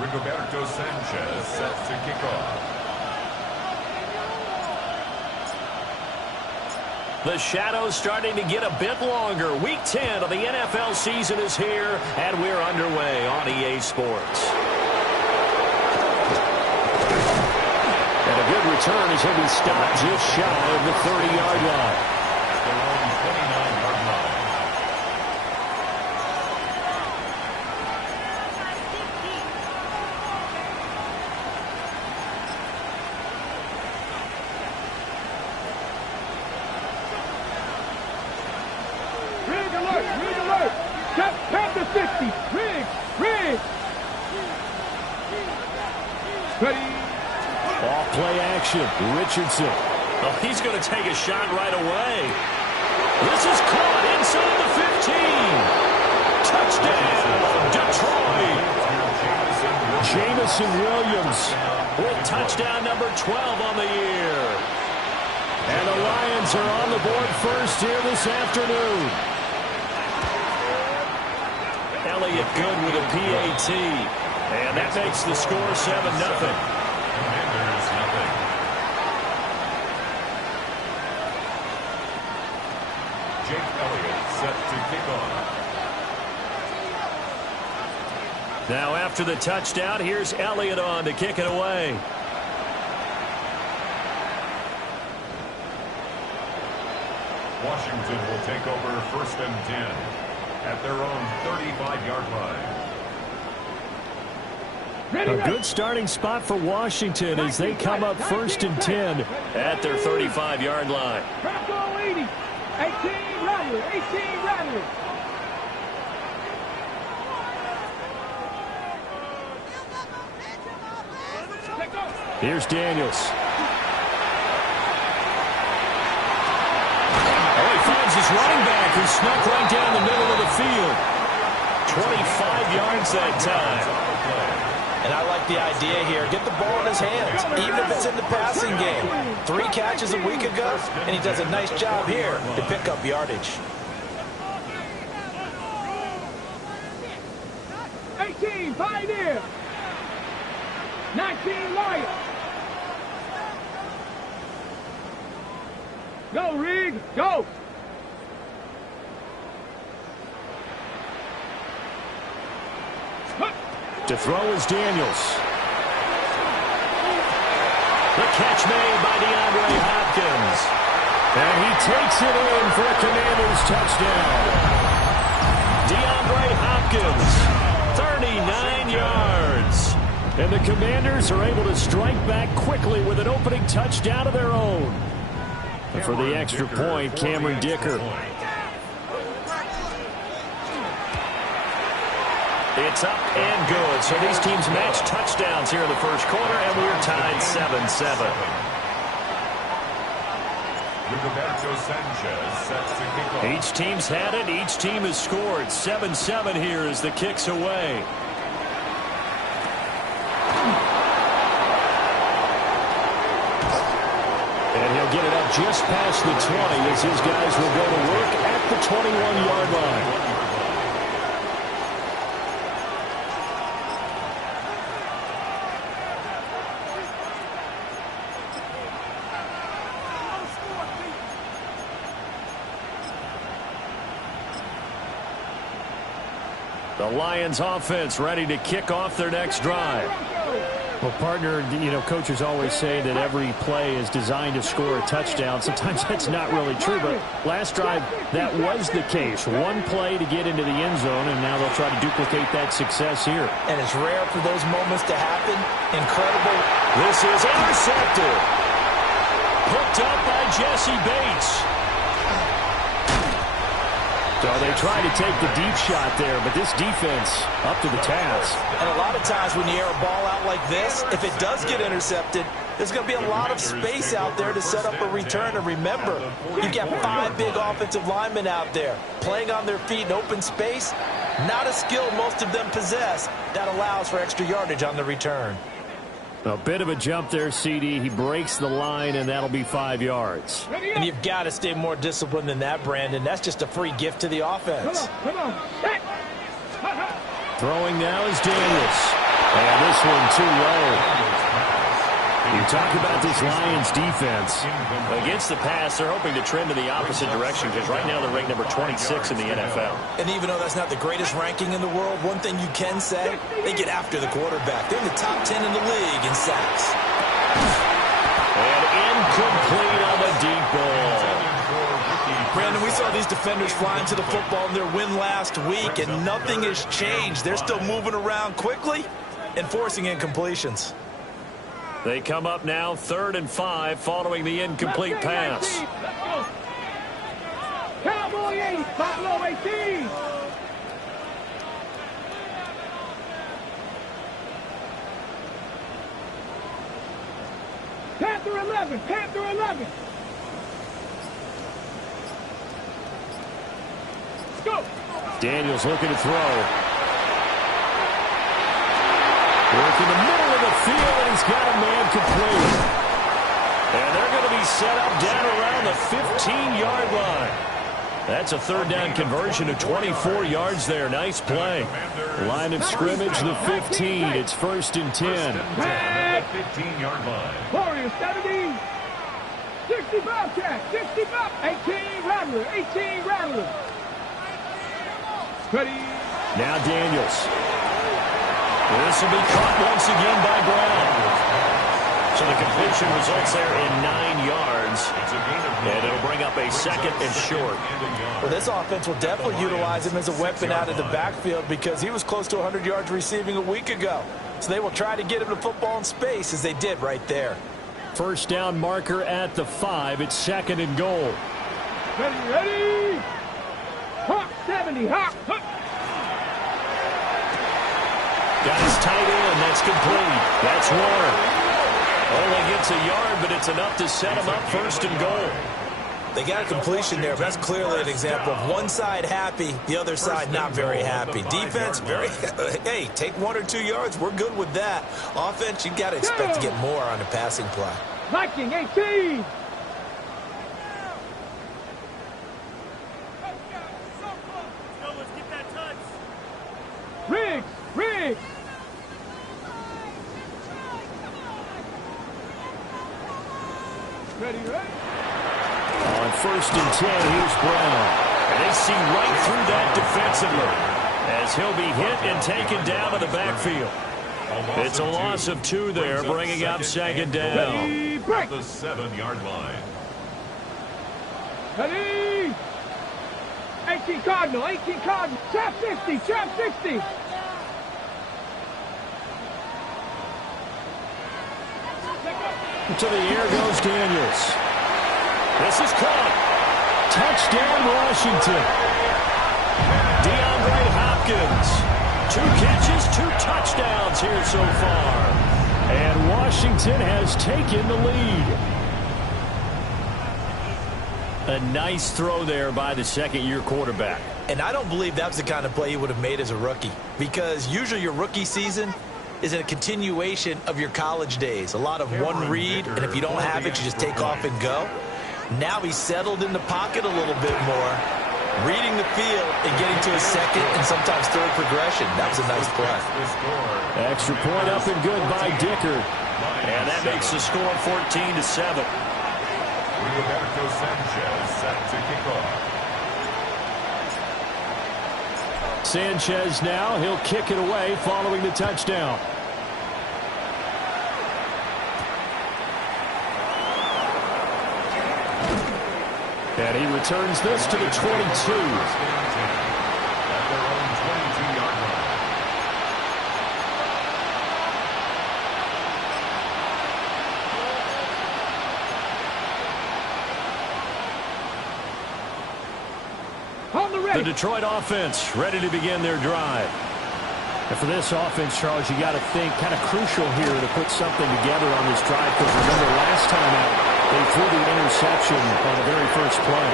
Rigoberto Sanchez set to kick off. The shadow's starting to get a bit longer. Week 10 of the NFL season is here, and we're underway on EA Sports. And a good return as he'll be stopped just shy of the 30-yard line. At their own 29-yard line. Off-play action. Richardson. Oh, he's going to take a shot right away. This is caught inside the 15. Touchdown, Detroit. Jameson Williams with touchdown number 12 on the year. And the Lions are on the board first here this afternoon. Elliott good with a PAT. And that makes the score 7-0. Commanders, nothing. Jake Elliott set to kick off. Now after the touchdown, here's Elliott on to kick it away. Washington will take over 1st and 10 at their own 35-yard line. A good starting spot for Washington as they come up 1st and 10 at their 35-yard line. 18 Rattler, 18 Rattler. Here's Daniels. Oh, he finds his running back who snuck right down the middle of the field. 25 yards that time. And I like the idea here. Get the ball in his hands, even if it's in the passing game. 3 catches a week ago, and he does a nice job here to pick up yardage. 18, Pioneer. 19, Lions. Go, Reed, go. To throw is Daniels. The catch made by DeAndre Hopkins. And he takes it in for a Commanders touchdown. DeAndre Hopkins, 39 yards. And the Commanders are able to strike back quickly with an opening touchdown of their own. And for the extra point, Cameron Dicker. It's up and good. So these teams match touchdowns here in the first quarter, and we're tied 7-7. Rigoberto Sanchez sets to kick off. Each team's had it. Each team has scored. 7-7 here as the kick's away. And he'll get it up just past the 20 as his guys will go to work at the 21-yard line. The Lions offense ready to kick off their next drive. Well, partner, you know, coaches always say that every play is designed to score a touchdown. Sometimes that's not really true, but last drive, that was the case. One play to get into the end zone, and now they'll try to duplicate that success here. And it's rare for those moments to happen. Incredible. This is intercepted. Picked up by Jesse Bates. So they try to take the deep shot there, but this defense up to the task. And a lot of times when you air a ball out like this, if it does get intercepted, there's going to be a lot of space out there to set up a return. And remember, you've got 5 big offensive linemen out there playing on their feet in open space. Not a skill most of them possess. That allows for extra yardage on the return. A bit of a jump there, CD. He breaks the line, and that'll be 5 yards. And you've got to stay more disciplined than that, Brandon. That's just a free gift to the offense. Come on. Throwing now is Daniels. And this one too low. You talk about this Lions defense. Against the pass, they're hoping to trend in the opposite direction because right now they're ranked number 26 in the NFL. And even though that's not the greatest ranking in the world, one thing you can say, they get after the quarterback. They're in the top 10 in the league in sacks. And incomplete on the deep ball. Brandon, we saw these defenders flying to the football in their win last week, and nothing has changed. They're still moving around quickly and forcing incompletions. They come up now 3rd and 5 following the incomplete pass. Cowboy 8, Buffalo 18. Panther 11, Panther 11. Let's go. Daniels looking to throw. Work in the middle of the field, and he's got a man complete. And they're going to be set up down around the 15-yard line. That's a 3rd down conversion of 24 yards there. Nice play. Line of scrimmage, the 15. It's 1st and 10. 15-yard line. Warriors 70. 60 Bobcat, 60 Bob. 18 Rattler, 18 Rattler. Ready. Now Daniels. This will be caught once again by Brown. So the completion results there in 9 yards. And it'll bring up a 2nd and short. Well, this offense will definitely utilize him as a weapon out of the backfield because he was close to 100 yards receiving a week ago. So they will try to get him the football in space as they did right there. 1st down marker at the 5. It's 2nd and goal. Ready. Hawk 70, Hawk. Got his tight end. That's complete. That's Warren. Only gets a yard, but it's enough to set him up 1st and goal. They got a completion there. That's clearly an example of one side happy, the other side not very happy. Defense, hey, take 1 or 2 yards. We're good with that. Offense, you got to expect to get more on the passing play. Viking 18. Riggs. Ready. On 1st and 10, here's Brown. And they see right through that defensively as he'll be hit and taken down to the backfield. It's a loss of 2 there, bringing up 2nd down. The 7-yard line. Ready. 18 Cardinal. Trap 60. To the air goes Daniels. This is caught. Touchdown, Washington. DeAndre Hopkins. 2 catches, 2 touchdowns here so far. And Washington has taken the lead. A nice throw there by the 2nd-year quarterback. And I don't believe that was the kind of play he would have made as a rookie, because usually your rookie season is a continuation of your college days. A lot of one read, and if you don't have it, you just take off and go. Now he's settled in the pocket a little bit more, reading the field and getting to his 2nd and sometimes 3rd progression. That was a nice play. Extra point up and good by Dicker. And that makes the score 14-7. Roberto Sanchez set to kick off. Sanchez now, he'll kick it away following the touchdown. And he returns this to the 22. The Detroit offense ready to begin their drive. And for this offense, Charles, you got to think kind of crucial here to put something together on this drive, because remember last time out, they threw the interception on the very first play.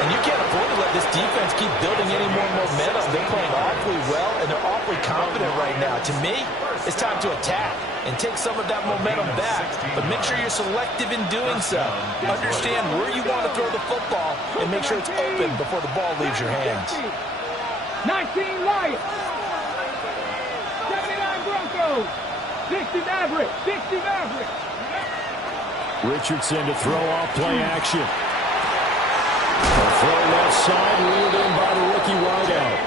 And you can't afford to let this defense keep building any more momentum. They're playing awfully well, and they're awfully confident right now. To me, it's time to attack and take some of that momentum back. But make sure you're selective in doing so. Understand where you want to throw the football and make sure it's open before the ball leaves your hands. 19 Lions. 79 Broncos. 60 Maverick. 60 Maverick. Richardson to throw off play action. A throw left side, ruled in by the rookie wideout.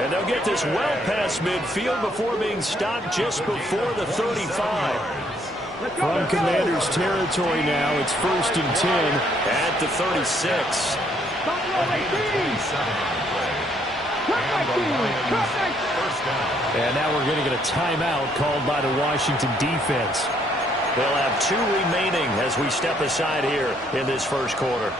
And they'll get this well past midfield before being stopped just before the 35. From Commanders territory now, it's 1st and 10 at the 36. And now we're going to get a timeout called by the Washington defense. They'll have 2 remaining as we step aside here in this first quarter.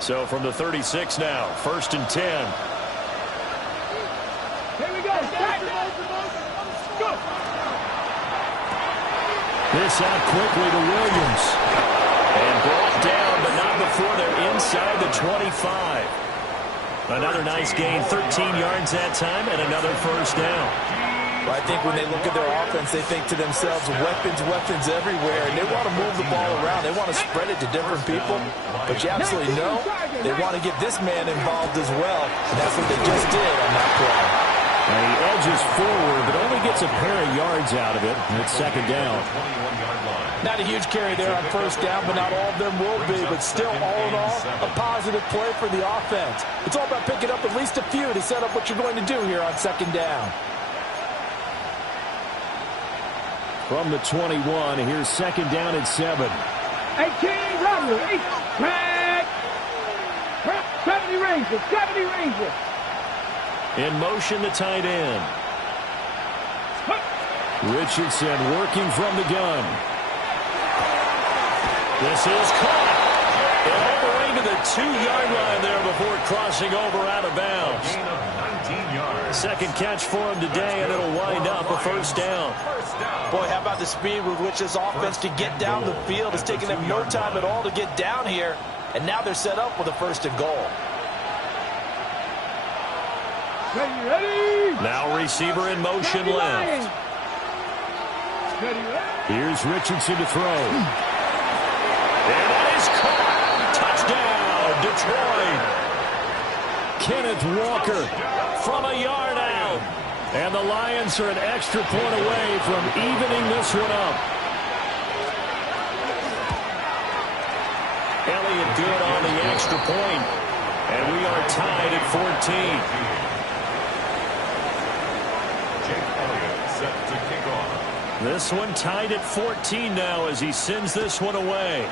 So from the 36 now, 1st and 10. Here we go. Go. This out quickly to Williams. And brought down, but not before they're inside the 25. Another nice gain, 13 yards that time, and another first down. Well, I think when they look at their offense, they think to themselves, weapons, weapons everywhere, and they want to move the ball around. They want to spread it to different people, but you absolutely know they want to get this man involved as well, and that's what they just did on that play. And he edges forward, but only gets a pair of yards out of it, and it's 2nd down. Not a huge carry there on 1st down, but not all of them will be, but still, all in all, a positive play for the offense. It's all about picking up at least a few to set up what you're going to do here on 2nd down. From the 21, here's 2nd down and 7. 18, Rattler, 8, Craig. 70 Rangers, 70 Rangers. In motion, the tight end. Richardson working from the gun. This is caught. And all the way to the 2-yard line there before crossing over out of bounds. 19 yards. 2nd catch for him today, and it'll wind up a 1st down. Boy, how about the speed with which this offense can get down the field? It's taking them no time at all to get down here, and now they're set up with a 1st and goal. Ready. Now receiver in motion left. Here's Richardson to throw. And that is caught. Touchdown, Detroit. Kenneth Walker from a yard out. And the Lions are an extra point away from evening this one up. Elliott good on the extra point. And we are tied at 14. Set to kick off. This one tied at 14 now as he sends this one away.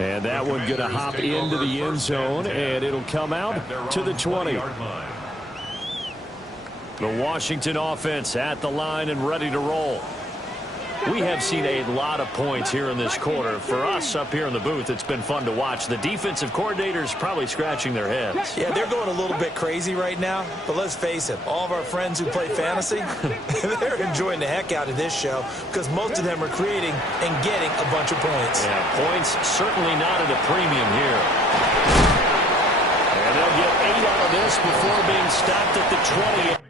And that one going to hop into the end zone, and it'll come out to the 20. The Washington offense at the line and ready to roll. We have seen a lot of points here in this quarter. For us up here in the booth, it's been fun to watch. The defensive coordinators probably scratching their heads. Yeah, they're going a little bit crazy right now, but let's face it, all of our friends who play fantasy, they're enjoying the heck out of this show because most of them are creating and getting a bunch of points. Yeah, points certainly not at a premium here. And they'll get 8 out of this before being stopped at the 20.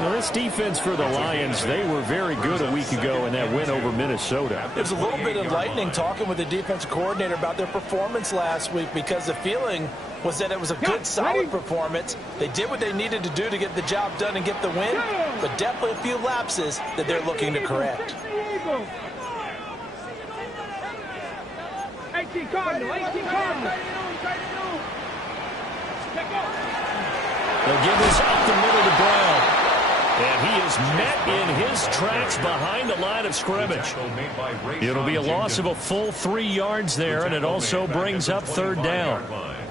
Well, this defense for the Lions, they were very good a week ago in that win over Minnesota. It was a little bit enlightening talking with the defensive coordinator about their performance last week because the feeling was that it was a good, solid performance. They did what they needed to do to get the job done and get the win, but definitely a few lapses that they're looking to correct. 18 Cardinal, 18 Cardinal. They'll give this up the middle to Brown. And he is met in his tracks behind the line of scrimmage. It'll be a loss of a full 3 yards there, and it also brings up third down.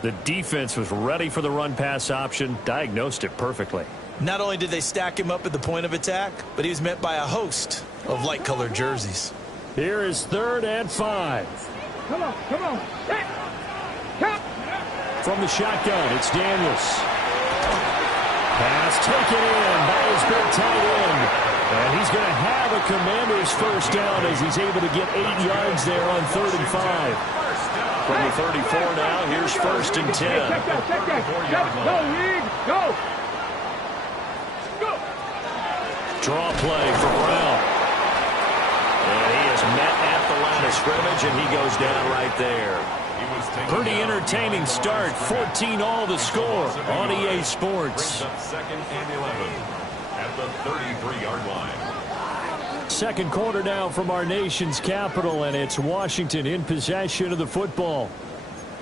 The defense was ready for the run-pass option, diagnosed it perfectly. Not only did they stack him up at the point of attack, but he was met by a host of light-colored jerseys. Here is 3rd and 5. Come on, come on. Come. From the shotgun, it's Daniels. Pass taken in by his big tight end. And he's going to have a Commanders first down as he's able to get 8 yards there on 3rd and 5. From the 34 now, here's 1st and 10. Check that. Go, Reed, go. Go. Draw play for Brown. And he is met at the line of scrimmage, and he goes down right there. Pretty entertaining start. 14 all to score on EA Sports. 2nd and 11 at the 33-yard line. Second quarter now from our nation's capital, and it's Washington in possession of the football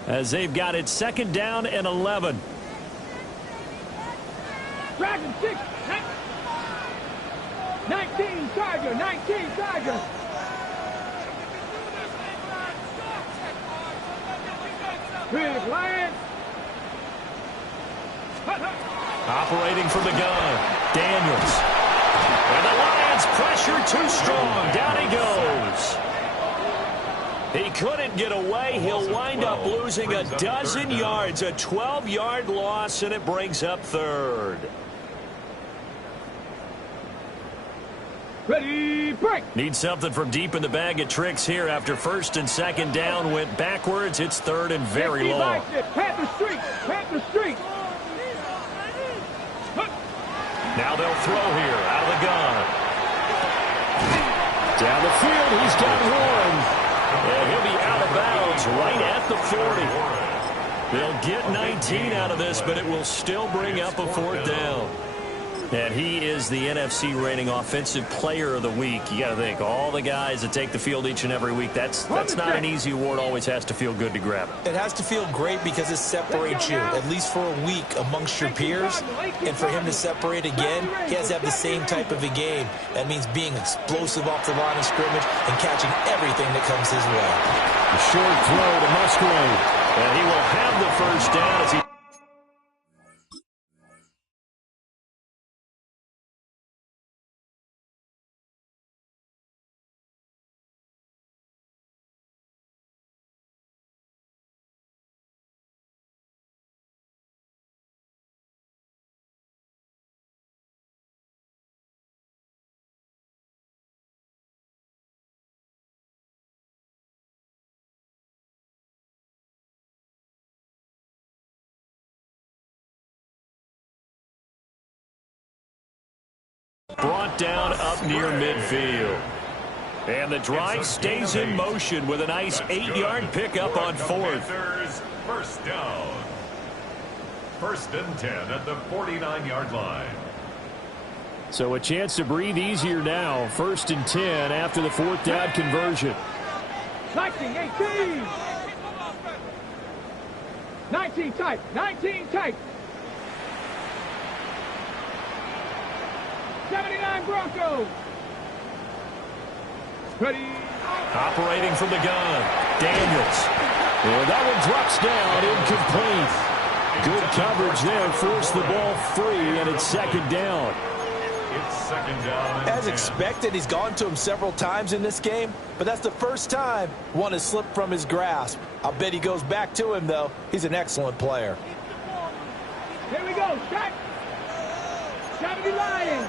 as they've got it 2nd down and 11. Dragon 6. 19 Tiger. Big Lion. Operating from the gun, Daniels. And the Lions pressure too strong. Down he goes. He couldn't get away. He'll wind up losing a dozen yards. A 12-yard loss, and it brings up 3rd. Ready, break. Need something from deep in the bag of tricks here after 1st and 2nd down. Went backwards. It's 3rd and very long. Panther Street. Now they'll throw here out of the gun. Down the field, he's got one. And he'll be out of bounds right at the 40. They'll get 19 out of this, but it will still bring up a 4th down. And he is the NFC reigning offensive player of the week. You got to think, all the guys that take the field each and every week, that's not an easy award. Always has to feel good to grab it. It has to feel great because it separates you, at least for a week, amongst your peers. And for him to separate again, he has to have the same type of a game. That means being explosive off the line of scrimmage and catching everything that comes his way. A short throw to Musgrave. And he will have the first down as he... Brought down up near midfield. And the drive stays in motion with a nice 8-yard pickup on 4th. First down. 1st and 10 at the 49-yard line. So a chance to breathe easier now. 1st and 10 after the 4th down conversion. 19 tight. 79 Broncos. Ready. Operating from the gun, Daniels. And that one drops down, incomplete. Good coverage there, forced the ball free, and it's 2nd down. It's 2nd down. As expected, he's gone to him several times in this game, but that's the first time one has slipped from his grasp. I'll bet he goes back to him, though. He's an excellent player. Here we go. Shot. 70 Lions.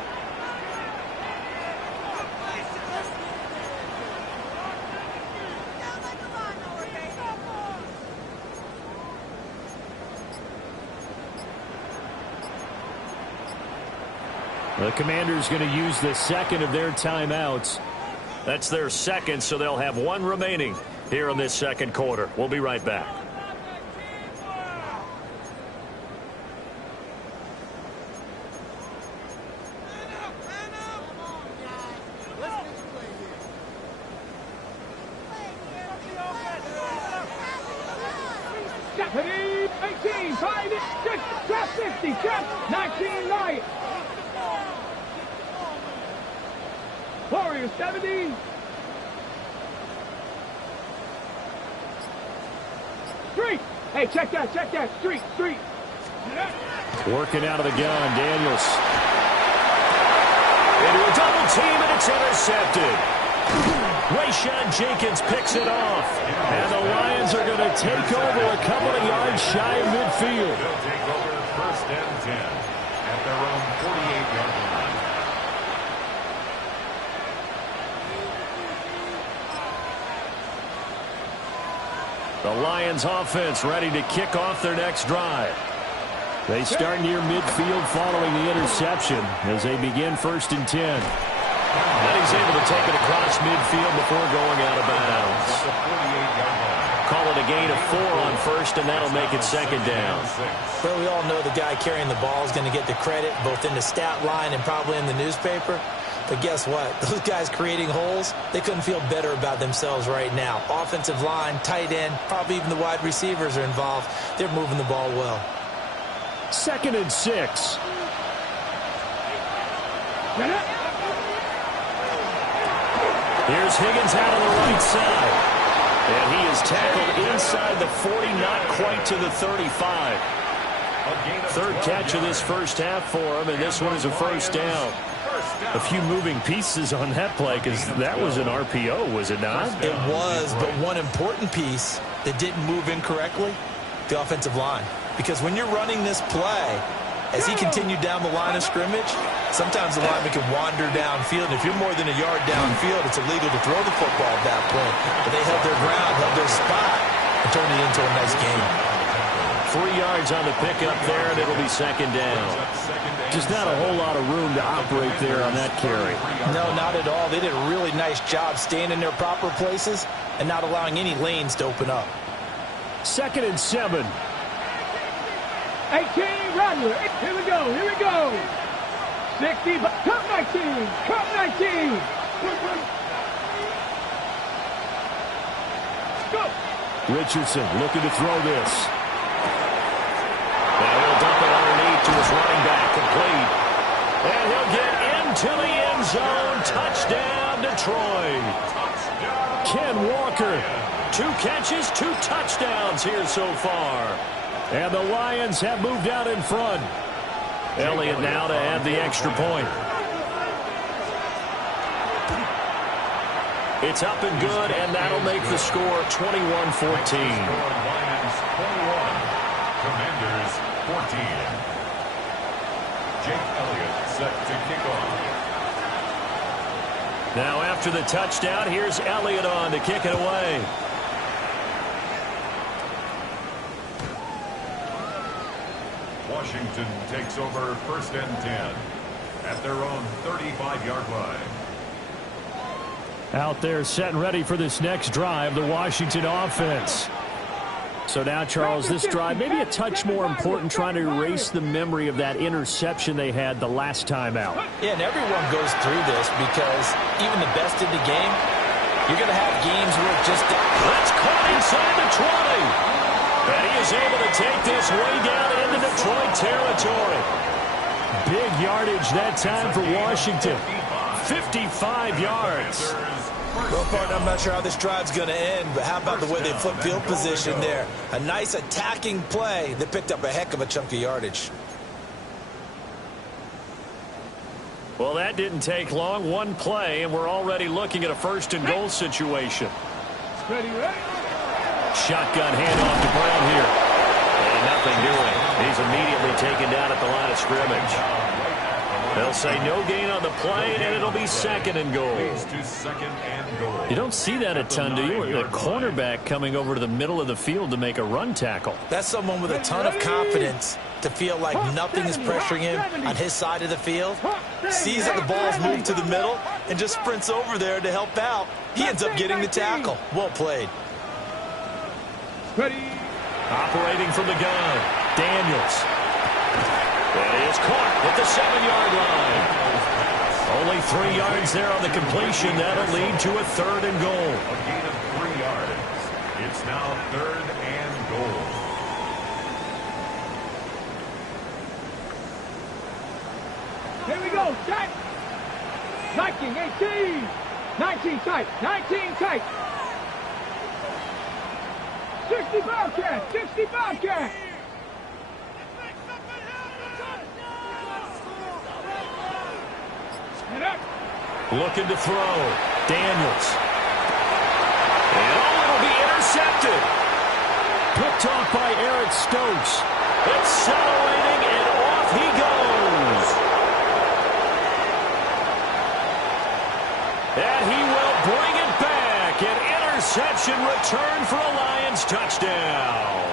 The Commanders going to use the 2nd of their timeouts. That's their 2nd, so they'll have 1 remaining here in this 2nd quarter. We'll be right back. Stephanie, 18, 5, 6, 50, 19 Lions. Warriors 70. Street. Hey, check that. Street. Working out of the gun, Daniels. Into a double team, and it's intercepted. Rayshawn Jenkins picks it off. And the Lions are going to take over a couple of yards shy of midfield. They'll take over first and 10 at their own 48-yard line. The Lions offense ready to kick off their next drive. They start near midfield following the interception as they begin first and 10. And he's able to take it across midfield before going out of bounds. Call it a gain of 4 on first, and that'll make it second down. Well, we all know the guy carrying the ball is going to get the credit both in the stat line and probably in the newspaper. But guess what? Those guys creating holes, they couldn't feel better about themselves right now. Offensive line, tight end, probably even the wide receivers are involved. They're moving the ball well. Second and 6. Here's Higgins out on the right side. And he is tackled inside the 40, not quite to the 35. Third catch of this first half for him, and this one is a first down. A few moving pieces on that play because that was an RPO, was it not? It was, but one important piece that didn't move incorrectly, the offensive line. Because when you're running this play, as he continued down the line of scrimmage, sometimes the lineman can wander downfield. If you're more than a yard downfield, it's illegal to throw the football at that point. But they held their ground, held their spot, and turned it into a nice game. 3 yards on the pickup there, and it'll be second down. Just not a whole lot of room to operate there on that carry. No, not at all. They did a really nice job staying in their proper places and not allowing any lanes to open up. Second and 7. 18, Rattler. Here we go. 60, cut 19. Go. Richardson looking to throw this. Now he'll dump it underneath to his running back, complete. And he'll get into the end zone. Touchdown, Detroit. Ken Walker, 2 catches, 2 touchdowns here so far. And the Lions have moved out in front. Elliott now to add the extra point. It's up and good, and that'll make the score 21-14. Lions 21, Commanders 14. Jake Elliott set to kick off. Now after the touchdown, here's Elliott on to kick it away. Washington takes over first and 10 at their own 35-yard line. Out there set and ready for this next drive, the Washington offense. So now, Charles, this drive maybe a touch more important, trying to erase the memory of that interception they had the last time out. Yeah, and everyone goes through this because even the best in the game, you're going to have games where it just... That's caught inside the 20. And he is able to take this way down into Detroit territory. Big yardage that time for Washington. 55 yards. Well, partner, I'm not sure how this drive's going to end, but how about the way they flipped field position there? A nice attacking play that picked up a heck of a chunk of yardage. Well, that didn't take long. One play, and we're already looking at a first and goal situation. Ready. Shotgun handoff to Brown here. And nothing doing. He's immediately taken down at the line of scrimmage. They'll say no gain on the play, and it'll be second and goal. You don't see that a ton, do you? The cornerback coming over to the middle of the field to make a run tackle. That's someone with a ton of confidence to feel like nothing is pressuring him on his side of the field. Sees that the ball's moved to the middle and just sprints over there to help out. He ends up getting the tackle. Well played. Ready. Operating from the gun, Daniels. And he is caught at the 7-yard line. Only 3 yards there on the completion. That'll lead to a third and goal. A gain of 3 yards. It's now third and goal. Here we go. Set. 19, 18. 19 tight. 19 tight. 60 Bobcat. 60 Bobcat. Head up. Looking to throw. Daniels. And it'll be intercepted. Picked off by Eric Stokes. Accelerating, and off he goes. And he will bring it back. An interception return for a Lions touchdown.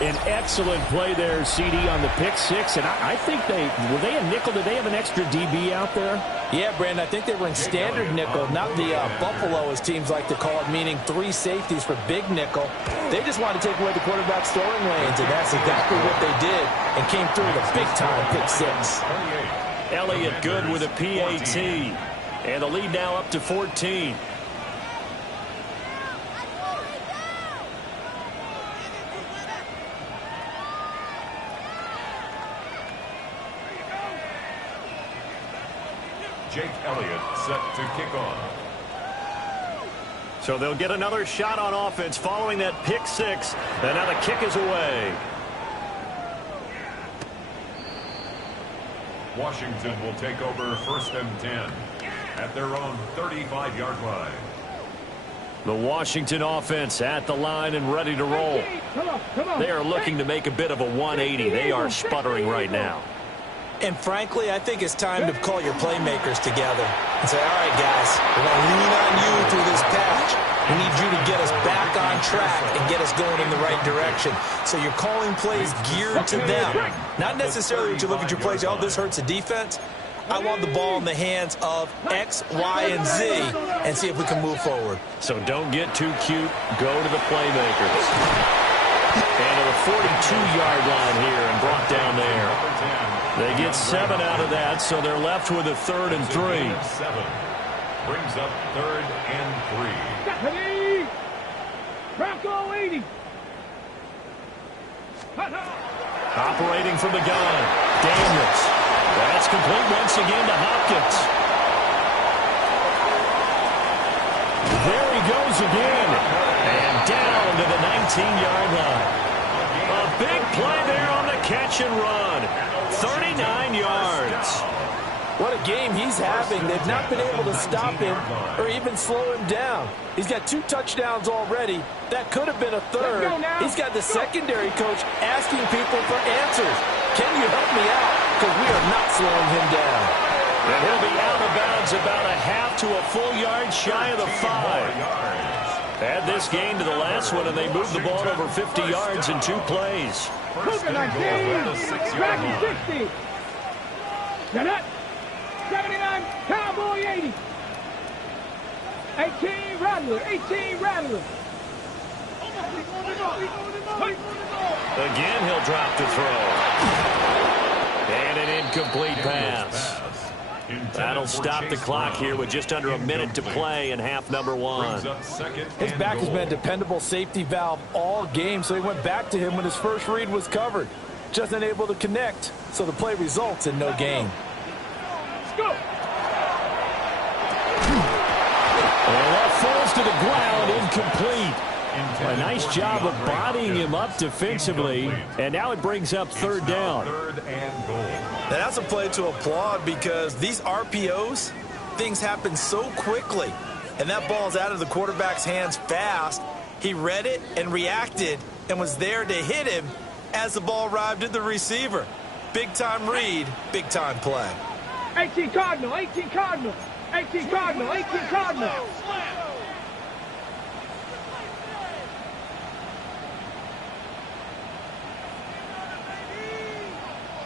An excellent play there, CD, on the pick six. And I think were they a nickel? Did they have an extra DB out there? Yeah, Brandon, I think they were in standard nickel, not the Buffalo, as teams like to call it, meaning 3 safeties for big nickel. They just wanted to take away the quarterback's throwing lanes, and that's exactly what they did, and came through with a big-time pick six. Elliott good with a PAT. And the lead now up to 14. Jake Elliott set to kick off. So they'll get another shot on offense following that pick six. And now the kick is away. Washington will take over 1st and 10 at their own 35-yard line. The Washington offense at the line and ready to roll. They are looking to make a bit of a 180. They are sputtering right now. And frankly, I think it's time to call your playmakers together and say, all right, guys, we're going to lean on you through this patch. We need you to get us back on track and get us going in the right direction. So you're calling plays geared to them. Not necessarily that you look at your plays, oh, this hurts the defense. I want the ball in the hands of X, Y, and Z and see if we can move forward. So don't get too cute. Go to the playmakers. And to the 42-yard line here and brought down there. They get 7 out of that, so they're left with a 3rd and 3. 7 brings up 3rd and 3. Stephanie! Bronco 80. Operating from the gun. Daniels. That's complete once again to Hopkins. There he goes again. And down to the 19-yard line. A big play there on the catch and run. 39 yards. What a game he's having. They've not been able to stop him or even slow him down. He's got 2 touchdowns already. That could have been a 3rd. He's got the secondary coach asking people for answers. Can you help me out? Because we are not slowing him down. And he'll be out of bounds about a half to a full yard shy of the 5. Add this game to the last one, and they moved the ball over 50 yards in 2 plays. Cougar 19. Dragon 60. Janette. 79. Cowboy 80. 18 Rattler. 18 Rattler. Again, he'll drop to throw. And an incomplete pass. That'll stop the clock here with just under a minute to play in half number 1. His back has been a dependable safety valve all game, so he went back to him when his first read was covered. Just unable to connect, so the play results in no gain. Let's go. And that falls to the ground, incomplete. A nice job of bodying him up defensively, and now it brings up 3rd down. 3rd and goal. And that's a play to applaud because these RPOs, things happen so quickly. And that ball's out of the quarterback's hands fast. He read it and reacted and was there to hit him as the ball arrived at the receiver. Big-time read, big-time play. 18 Cardinal. 18 Cardinal. 18 Cardinal. 18 Cardinal.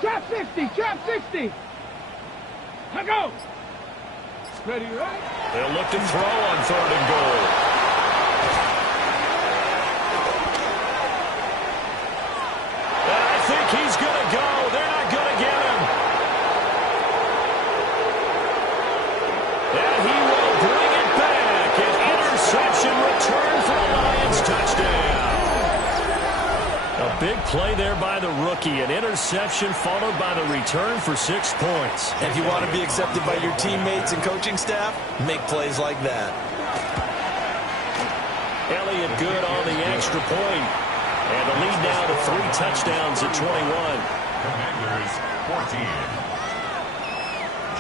Trap 60, trap 60. I go. Ready, right? They'll look to throw on 3rd and goal. And I think he's going to go. They're not going to get him. And he will bring it back. An interception return for a Lions touchdown. A big play there by the rookie. An interception followed by the return for 6 points. If you want to be accepted by your teammates and coaching staff, make plays like that. Elliott good on the extra point. And the lead now to 3 touchdowns at 21. Commanders 14.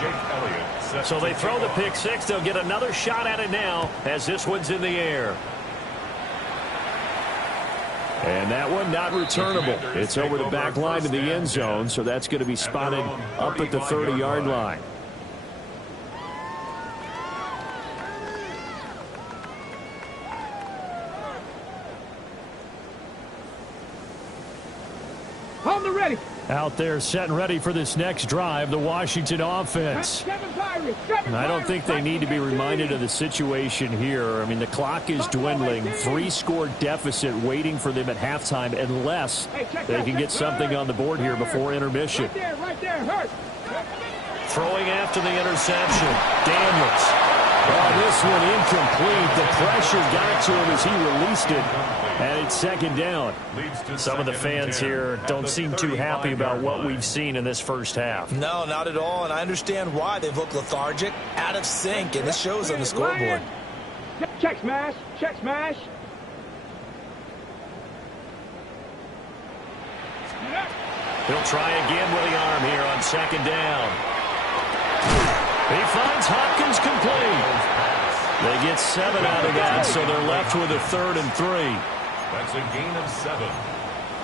Jake Elliott. So they throw the pick 6. They'll get another shot at it now as this one's in the air. And that one not returnable. It's over the back line to the end zone, so that's going to be spotted up at the 30-yard line. On the ready. Out there set and ready for this next drive, the Washington offense. And I don't think they need to be reminded of the situation here. I mean, the clock is dwindling. 3-score deficit waiting for them at halftime unless they can get something on the board here before intermission. Right there, hurt. Throwing after the interception. Daniels. Oh, this one incomplete. The pressure got to him as he released it. And it's second down. Some of the fans here don't seem too happy about what we've seen in this first half. No, not at all, and I understand why. They've looked lethargic, out of sync, and it shows on the scoreboard. Check smash. Check smash. He'll try again with the arm here on second down. He finds Hopkins complete. They get 7 out of that, so they're left with a 3rd and 3. That's a gain of 7.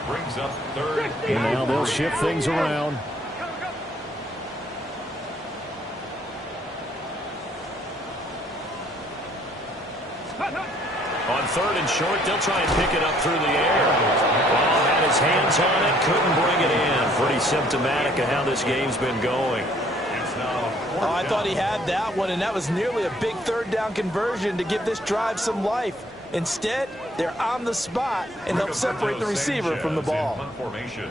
Brings up 3rd. And now they'll shift things around. On 3rd and short, they'll try and pick it up through the air. Ball had his hands on it, couldn't bring it in. Pretty symptomatic of how this game's been going. Oh, I thought he had that one, and that was nearly a big 3rd down conversion to give this drive some life. Instead, they're on the spot and help separate the receiver from the ball.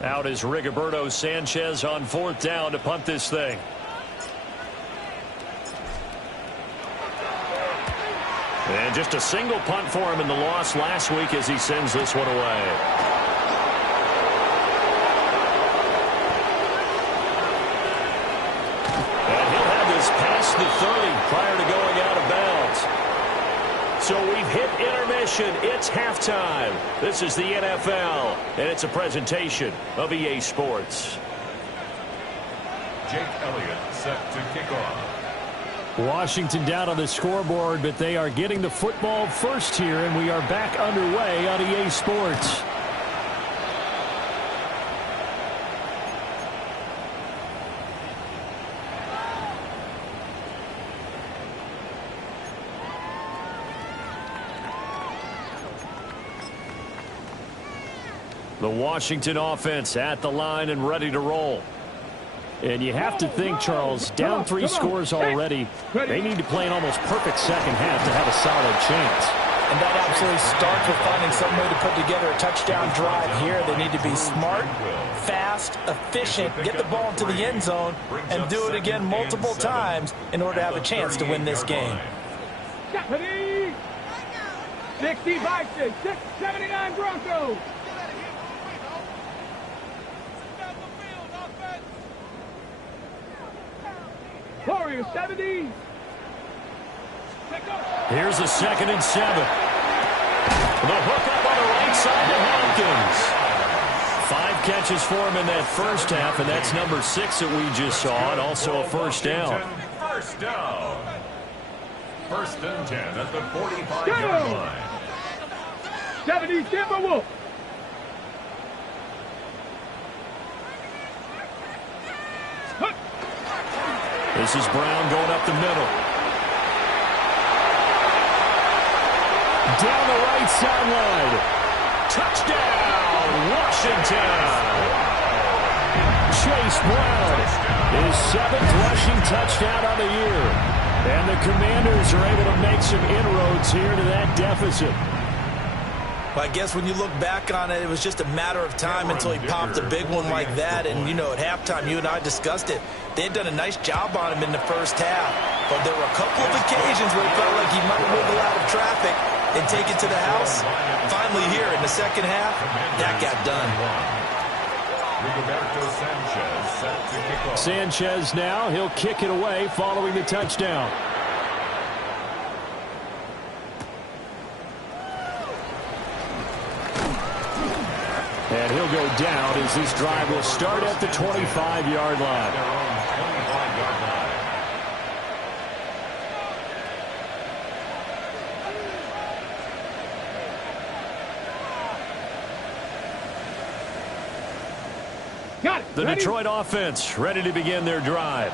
Out is Rigoberto Sanchez on 4th down to punt this thing. And just a single punt for him in the loss last week as he sends this one away. Past the 30 prior to going out of bounds. So we've hit intermission. It's halftime. This is the NFL, and it's a presentation of EA Sports. Jake Elliott set to kick off. Washington down on the scoreboard, but they are getting the football first here, and we are back underway on EA Sports. The Washington offense at the line and ready to roll. And you have to think, Charles, down 3 scores already. They need to play an almost perfect second half to have a solid chance. And that absolutely starts with finding some way to put together a touchdown drive here. They need to be smart, fast, efficient, get the ball into the end zone, and do it again multiple times in order to have a chance to win this game. 65, 79 Broncos. Warriors 70. Here's a 2nd and 7. The hook up on the right side to Hopkins. 5 catches for him in that first half, and that's number 6 that we just saw, and also a first down. First down. 1st and 10 at the 45-yard line. 70 Timberwolves. This is Brown going up the middle. Down the right sideline. Touchdown, Washington. Chase Brown, his 7th rushing touchdown on the year. And the Commanders are able to make some inroads here to that deficit. Well, I guess when you look back on it, it was just a matter of time until he popped a big one like that. And, you know, at halftime, you and I discussed it. They had done a nice job on him in the first half. But there were a couple of occasions where it felt like he might wiggle out of traffic and take it to the house. Finally here in the second half, that got done. Rigoberto Sanchez set to kick off. Sanchez now, he'll kick it away following the touchdown. And he'll go down as this drive will start at the 25-yard line. Their own 25-yard line. Got it. The Ready? Detroit offense ready to begin their drive.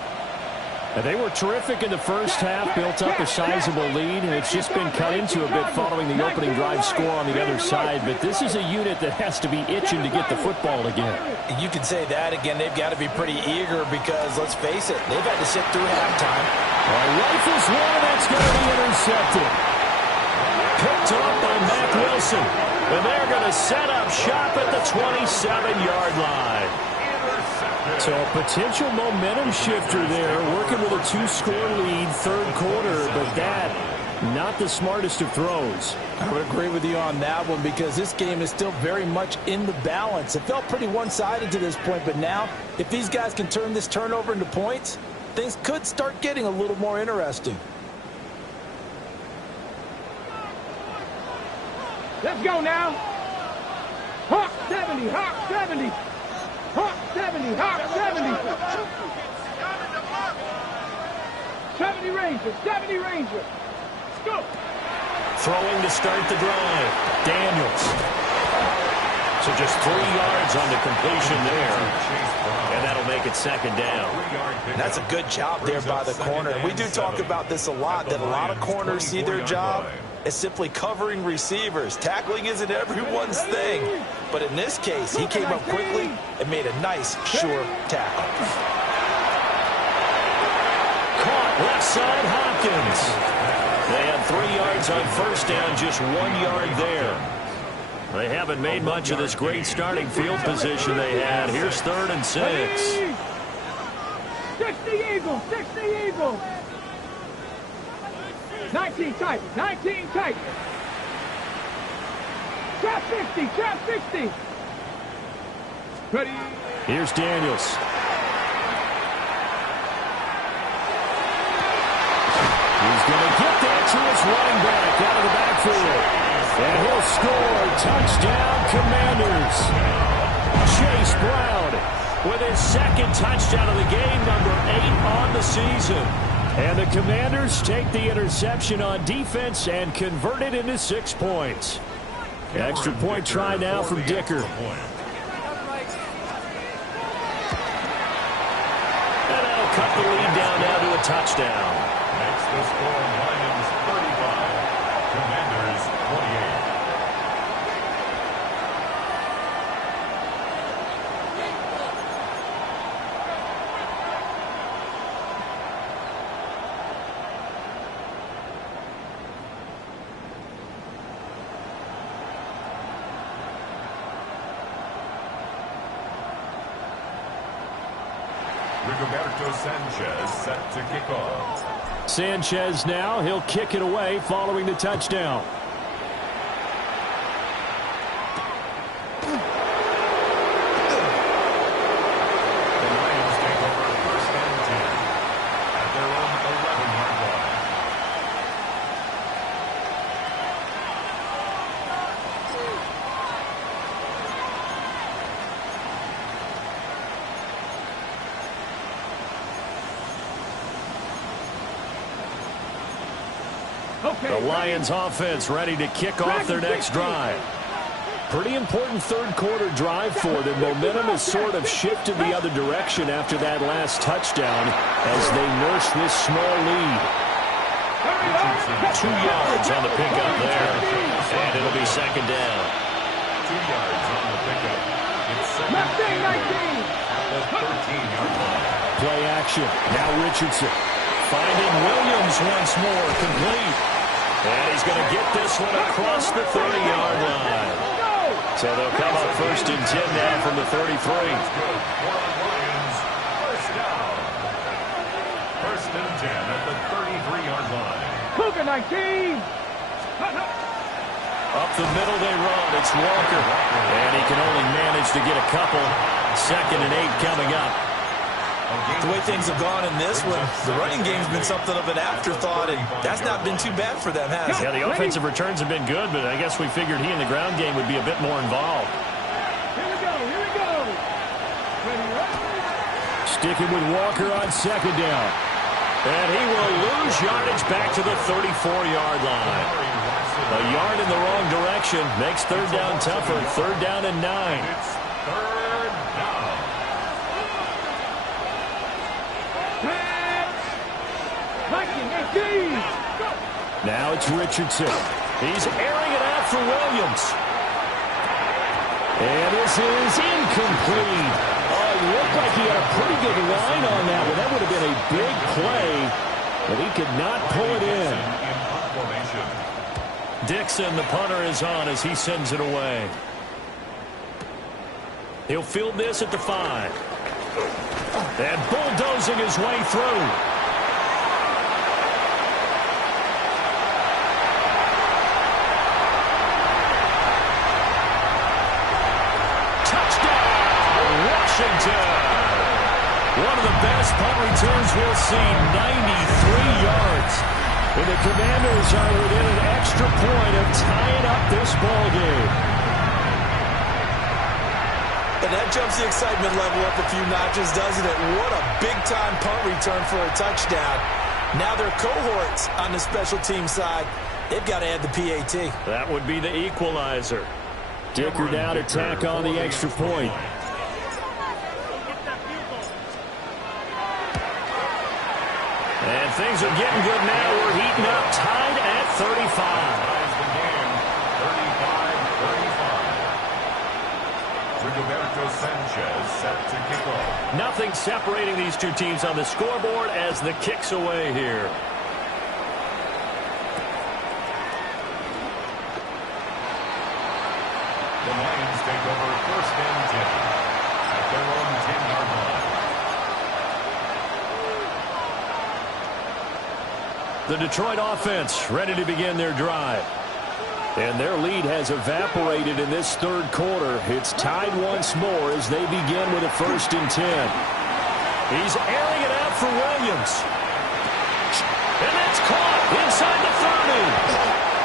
And they were terrific in the first half, built up a sizable lead, and it's just been cut into a bit following the opening drive score on the other side. But this is a unit that has to be itching to get the football again. You can say that again. They've got to be pretty eager because, let's face it, they've had to sit through halftime. Rifles one, that's going to be intercepted. Picked off by Mack Wilson. And they're going to set up shop at the 27-yard line. So a potential momentum shifter there, working with a 2-score lead, third quarter, but that, not the smartest of throws. I would agree with you on that one because this game is still very much in the balance. It felt pretty one-sided to this point, but now, if these guys can turn this turnover into points, things could start getting a little more interesting. Let's go now. Hawk 70, Hawk 70. Hawk 70, Hawk 70. 70 Rangers, 70 Rangers. Let's go. Throwing to start the drive, Daniels. So just 3 yards on the completion there, and that'll make it second down. That's a good job there by the corner. We do talk about this a lot, that a lot of corners see their job as simply covering receivers. Tackling isn't everyone's thing. But in this case, he came up quickly and made a nice, sure tackle. Caught left side, Hopkins. They had 3 yards on first down, just 1 yard there. They haven't made much of this great starting field position they had. Here's 3rd and 6. 60 Eagles, 60 Eagles. 19 Titans, 19 Titans. Trap 60, trap 60. Ready. Here's Daniels. He's going to get that to his running back out of the backfield. And he'll score. Touchdown, Commanders. Chase Brown with his 2nd touchdown of the game, number 8 on the season. And the Commanders take the interception on defense and convert it into 6 points. Extra point try now from Dicker. And that'll cut the lead down now to a touchdown. Makes the score Lions 35, Commanders 28. Rigoberto Sanchez set to kick off. Sanchez now, he'll kick it away following the touchdown. The Lions take over 1st and 10 at their own 11-yard line. Okay. The Lions offense ready to kick off their next drive. Pretty important third quarter drive for them. Momentum has sort of shifted the other direction after that last touchdown as they nurse this small lead. 2 yards on the pickup there, and it'll be second down. 2 yards on the pickup. It's second and 10 at the 13-yard line. Play action. Now Richardson. Finding Williams once more, complete. And he's going to get this one across the 30-yard line. So they'll come up 1st and 10 now from the 33. Good. 4 on Lions. First down. 1st and 10 at the 33-yard line. Cougar 19. Up the middle they run. It's Walker. And he can only manage to get a couple. 2nd and 8 coming up. The way things have gone in this one, the running game's been something of an afterthought, and that's not been too bad for them, has it? Yeah, the offensive returns have been good, but I guess we figured he in the ground game would be a bit more involved. Here we go, here we go. Ready, right? Sticking with Walker on 2nd down. And he will lose yardage back to the 34-yard line. A yard in the wrong direction makes 3rd down tougher. 3rd down and 9. It's 3rd down. Now it's Richardson. He's airing it out for Williams. And this is incomplete. Oh, it looked like he had a pretty good line on that one. That would have been a big play, but he could not pull it in. Dixon, the punter, is on as he sends it away. He'll field this at the 5. And bulldozing his way through. One of the best punt returns we'll see, 93 yards. And the Commanders are within an extra point of tying up this ball game. And that jumps the excitement level up a few notches, doesn't it? What a big-time punt return for a touchdown. Now their cohorts on the special team side, they've got to add the PAT. That would be the equalizer. Dicker down to tack on the extra point. And things are getting good now. We're heating up, tied at 35. Sanchez set to kick off. Nothing separating these two teams on the scoreboard as the kick's away here. The Lions take over 1st and 10 at their own 10-yard line. The Detroit offense ready to begin their drive. And their lead has evaporated in this 3rd quarter. It's tied once more as they begin with a 1st and 10. He's airing it out for Williams. And that's caught inside the 30.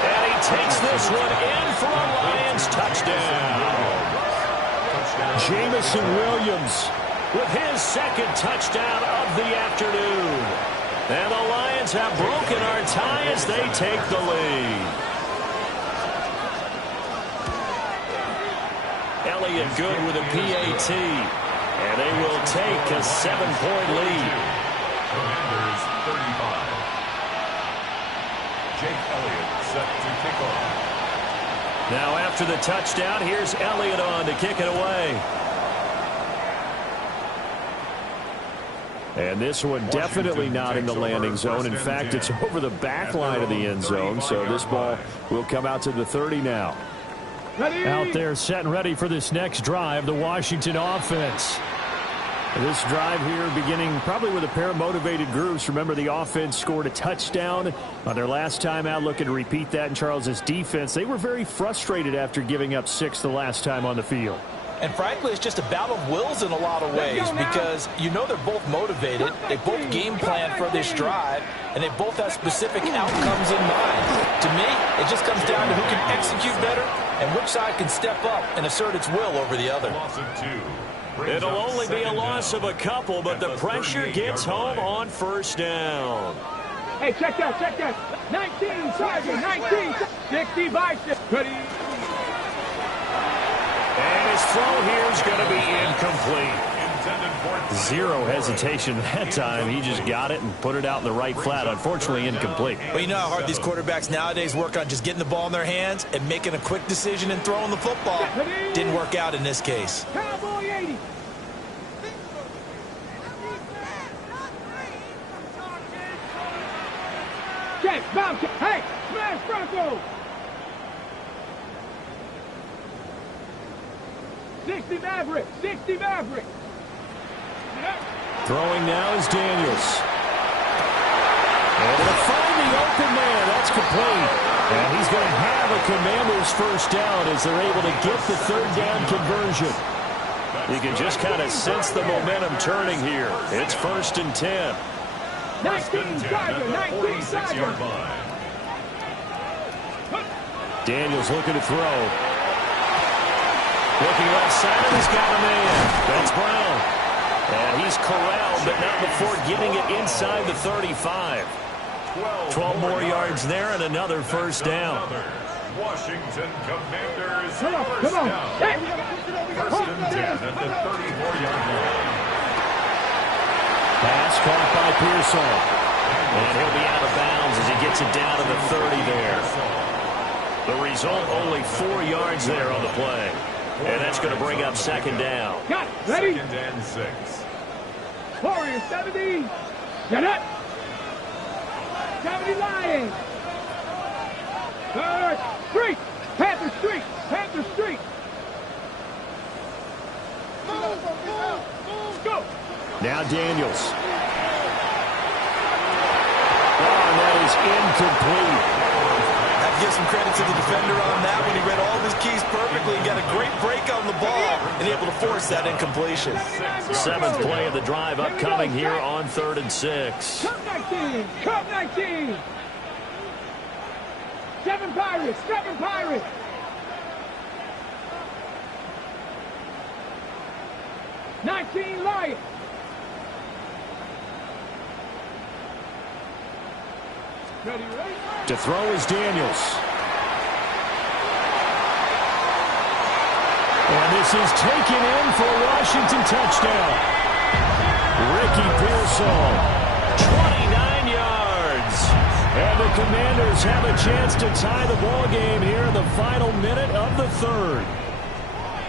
And he takes this one in for a Lions touchdown. Jamison Williams with his 2nd touchdown of the afternoon. And the Lions have broken our tie as they take the lead. Elliott good with a PAT. And they will take a 7-point lead. Commanders 35. Jake Elliott set to kick off. Now after the touchdown, here's Elliott on to kick it away. And this one definitely not in the landing zone. In fact, it's over the back line of the end zone. So this ball will come out to the 30 now. Ready? Out there set and ready for this next drive, the Washington offense. This drive here beginning probably with a pair of motivated groups. Remember, the offense scored a touchdown on their last time out. Looking to repeat that in Charles's defense. They were very frustrated after giving up 6 the last time on the field. And frankly, it's just a battle of wills in a lot of ways because you know they're both motivated. They both game plan for this drive, and they both have specific outcomes in mind. To me, it just comes down to who can execute better and which side can step up and assert its will over the other. It'll only be a loss of a couple, but the pressure gets home on 1st down. Hey, check that, check that. 19, Sergeant, 19, 60 bicep. Ready? And his throw here is going to be incomplete. Zero hesitation that time. He just got it and put it out in the right flat. Unfortunately, incomplete. Well, you know how hard these quarterbacks nowadays work on just getting the ball in their hands and making a quick decision and throwing the football. Didn't work out in this case. Cowboy 80. Check, bounce, hey, smash Bronco. 60 Maverick, 60 Maverick. Throwing now is Daniels. And to find the open man, that's complete. And he's going to have a Commanders first down as they're able to get the third down conversion. You can just kind of sense the momentum turning here. It's 1st and 10. 19 Tiger, 19 Tiger. Daniels looking to throw. Looking left side, and he's got a man. That's Brown. And he's corralled, but not before getting it inside the 35. 12 more yards there and another first down. Washington Commanders Come on. First and 10 at the 34-yard line. Pass caught by Pearsall. And he'll be out of bounds as he gets it down to the 30 there. The result, only 4 yards there on the play. And that's going to bring up 2nd down. Got it. Ready? 2nd and 6. Warriors 70. Get it. 70 Lions. Street. Panther Street. Panther Street. Go. Now Daniels. Oh, and that is incomplete. Have to give some credit to the defender on that when he read all of his keys perfectly and got a great break on the ball and able to force that incompletion. 7th play of the drive upcoming here on 3rd and 6. Cup 19. Cup 19. 7 Pirates. 7 Pirates. $19 Lions. Ready? To throw is Daniels. And this is taken in for a Washington touchdown. Ricky Pearsall, 29 yards. And the Commanders have a chance to tie the ball game here in the final minute of the 3rd.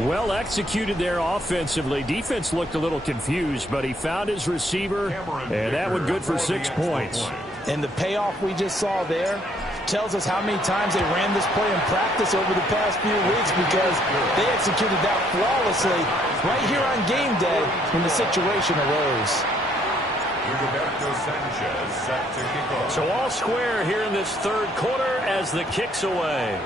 Well executed there offensively. Defense looked a little confused, but he found his receiver, and that one good for 6 points. And the payoff we just saw there tells us how many times they ran this play in practice over the past few weeks, because they executed that flawlessly right here on game day when the situation arose. Roberto Sanchez set to kick off. So all square here in this 3rd quarter as the kick's away.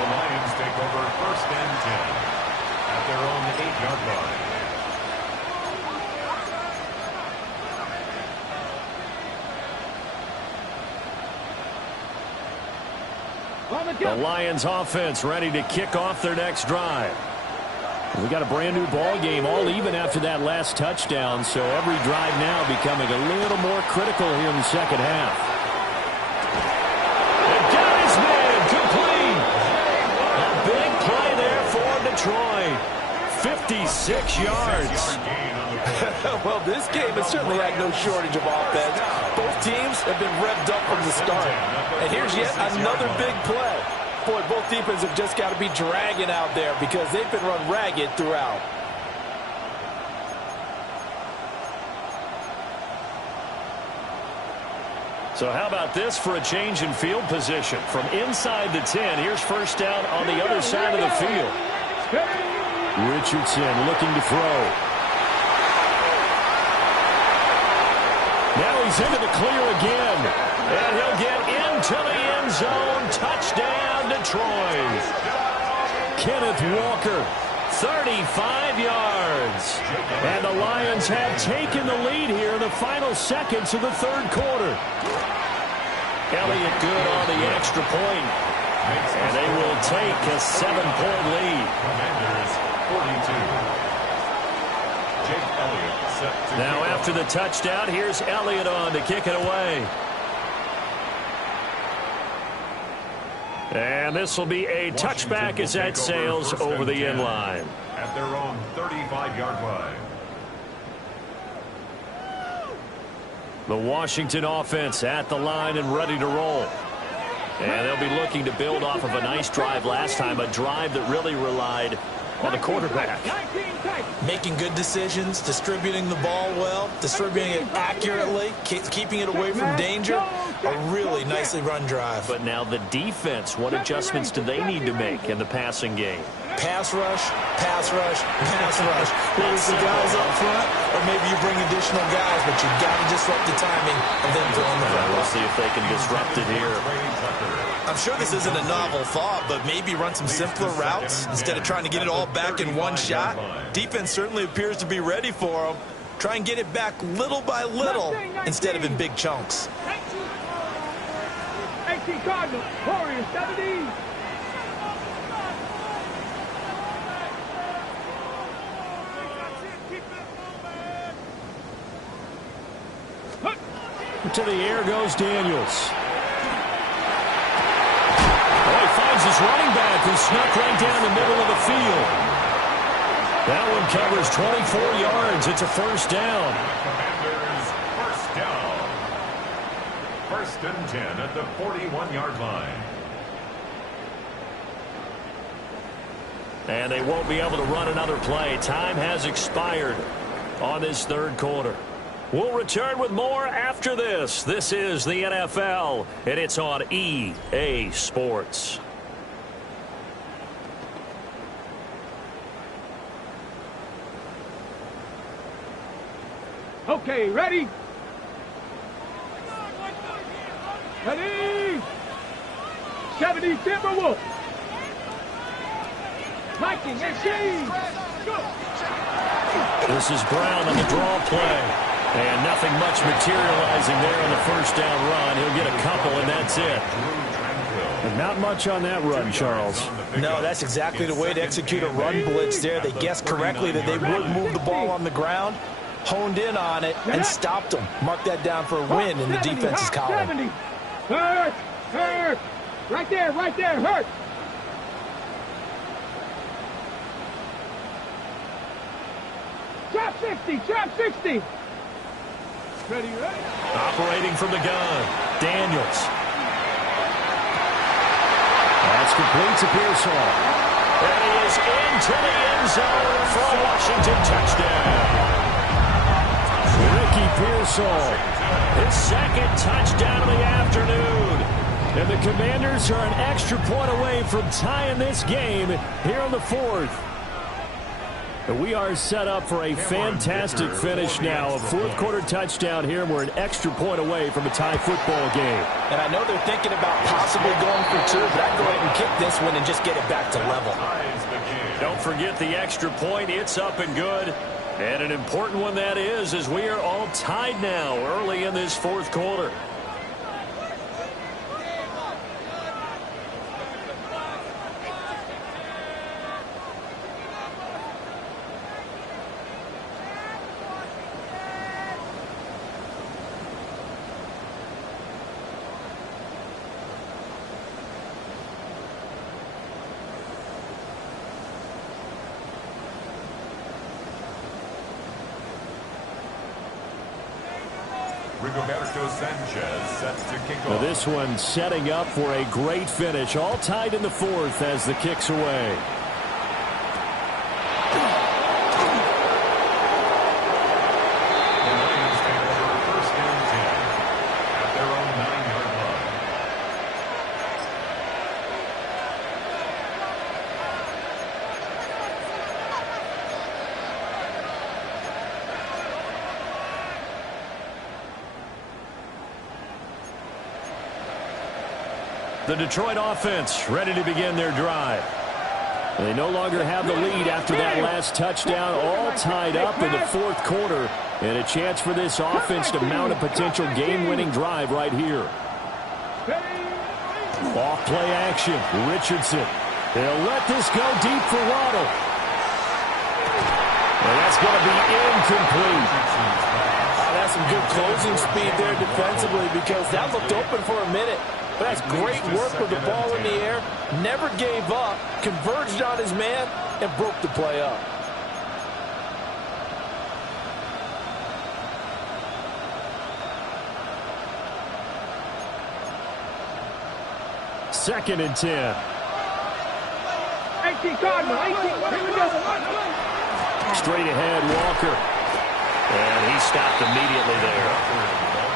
The Lions take over 1st and 10 at their own 8-yard line. The Lions offense ready to kick off their next drive. We got a brand new ball game, all even after that last touchdown, so every drive now becoming a little more critical here in the 2nd half. And got his man complete. A big play there for Detroit. 56 yards. Well, this game has certainly had no shortage of offense. Both teams have been revved up from the start. And here's yet another big play. Boy, both defenses have just got to be dragging out there because they've been run ragged throughout. So how about this for a change in field position? From inside the 10, here's 1st down on the other side of the field. Richardson looking to throw. Now he's into the clear again. And he'll get into the end zone. Touchdown, Detroit. Kenneth Walker, 35 yards. and the Lions have taken the lead here in the final seconds of the 3rd quarter. Elliott good on the extra point. And they will take a 7-point lead. Commanders 42. Jake Elliott set to Now kick after off. the touchdown, here's Elliott on to kick it away. And this will be a touchback as that sails over the end line. At their own 35-yard line. The Washington offense at the line and ready to roll. And they'll be looking to build off of a nice drive last time, a drive that really relied on the quarterback. Making good decisions, distributing the ball well, distributing it accurately, keeping it away from danger. A really nicely run drive. But now the defense, what adjustments do they need to make in the passing game? Pass rush, pass rush, pass rush. Maybe some guys up front, or maybe you bring additional guys, but you got to disrupt the timing of them throwing the football. We'll see if they can disrupt it here. I'm sure this isn't a novel thought, but maybe run some simpler routes instead of trying to get it all back in one shot. Defense certainly appears to be ready for them. Try and get it back little by little instead of in big chunks. 18 Cardinals, Warriors 70. To the air goes Daniels. Oh, he finds his running back who snuck right down the middle of the field. That one covers 24 yards. It's a first down. Commanders, first down. 1st and 10 at the 41-yard line. And they won't be able to run another play. Time has expired on this third quarter. We'll return with more after this. This is the NFL, and it's on EA Sports. Okay, ready? Ready? 70 Timberwolves. Viking, exchange. This is Brown on the draw play. And nothing much materializing there on the first down run. He'll get a couple, and that's it. And not much on that run, Charles. No, that's exactly the way to execute a run blitz there. They guessed correctly that they would move the ball on the ground, honed in on it, and stopped them. Mark that down for a win in the defense's column. 70. Hurt, hurt. Right there, hurt. Drop 60, drop 60. Ready, ready. Operating from the gun, Daniels. That's complete to Pearsall. And he is into the end zone for a Washington touchdown. Ricky Pearsall, his second touchdown of the afternoon. And the Commanders are an extra point away from tying this game here in the fourth. We are set up for a fantastic finish now. A fourth-quarter touchdown here, and we're an extra point away from a tie football game. And I know they're thinking about possibly going for two, but I'd go ahead and kick this one and just get it back to level. Don't forget the extra point. It's up and good. And an important one that is, as we are all tied now early in this fourth quarter. Now this one setting up for a great finish. All tied in the fourth as the kick's away. The Detroit offense ready to begin their drive. They no longer have the lead after that last touchdown, all tied up in the fourth quarter, and a chance for this offense to mount a potential game-winning drive right here. Off play action, Richardson. They'll let this go deep for Waddle. And that's going to be incomplete. That's some good closing speed there defensively, because that looked open for a minute. But that's great work with the ball in the air. Never gave up, converged on his man, and broke the play up. Second and 10. 18 Cardinal, 18. Here we go. Straight ahead, Walker. And he stopped immediately there.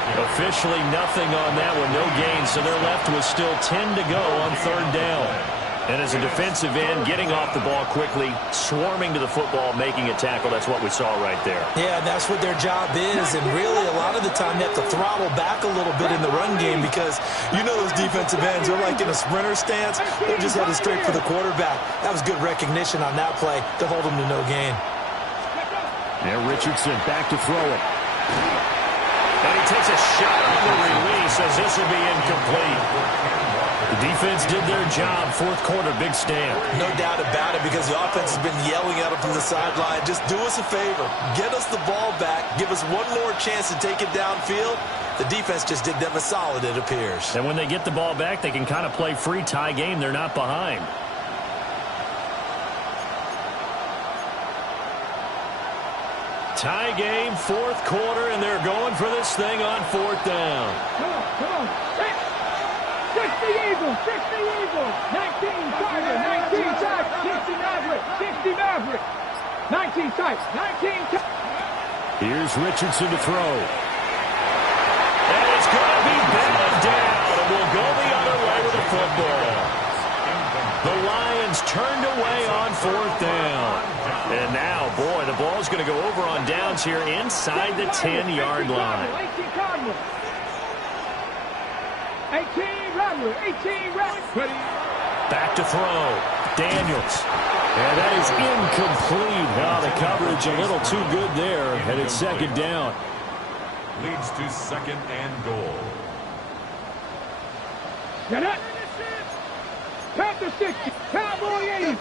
Officially nothing on that one, no gain, so they're left with still 10 to go on third down. And as a defensive end, getting off the ball quickly, swarming to the football, making a tackle, that's what we saw right there. Yeah, that's what their job is, and really a lot of the time they have to throttle back a little bit in the run game because you know those defensive ends, they're like in a sprinter stance. They're just headed straight for the quarterback. That was good recognition on that play to hold them to no gain. Now Richardson back to throw it. And he takes a shot on the release as this will be incomplete. The defense did their job. Fourth quarter, big stand. No doubt about it because the offense has been yelling at them from the sideline. Just do us a favor. Get us the ball back. Give us one more chance to take it downfield. The defense just did them a solid, it appears. And when they get the ball back, they can kind of play free tie game. They're not behind. Tie game, fourth quarter, and they're going for this thing on fourth down. Come on. 60 Eagles, 60 Eagles. 19 Tiger, 19 Tiger, 60 Maverick, 60 Maverick. 19 Tiger, 19 Tiger. Here's Richardson to throw. And it's going to be batted down, and we'll go the other way with the football. The Lions turned away on fourth down. And now, boy, the ball's going to go over on downs here inside the 10-yard line. 18 Cardinals. 18 Rattler, 18 Rattler. Back to throw. Daniels. And that is incomplete. Now the coverage a little too good there, and it's second down. Leads to second and goal. Get it. Panther 60, Cowboy 80.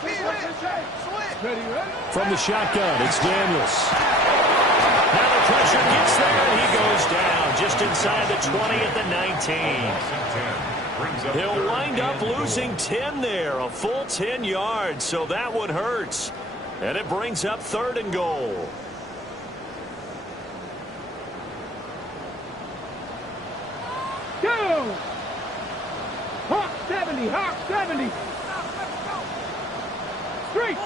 From the shotgun, it's Daniels. Now the pressure gets there, and he goes down just inside the 20 at the 19. He'll wind up losing 10 there, a full 10 yards, so that one hurts. And it brings up third and goal. Go! Hawk 70, Hawk 70. Street.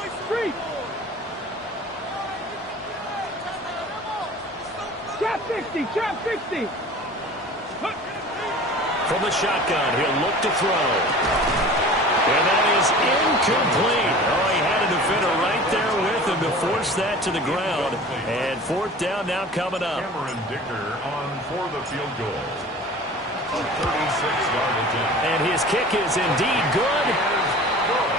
Chop 60. From the shotgun, he'll look to throw. And that is incomplete. Oh, he had a defender right there with him to force that to the ground. And fourth down now coming up. Cameron Dicker on for the field goal. A 36-yard attempt. And his kick is indeed good.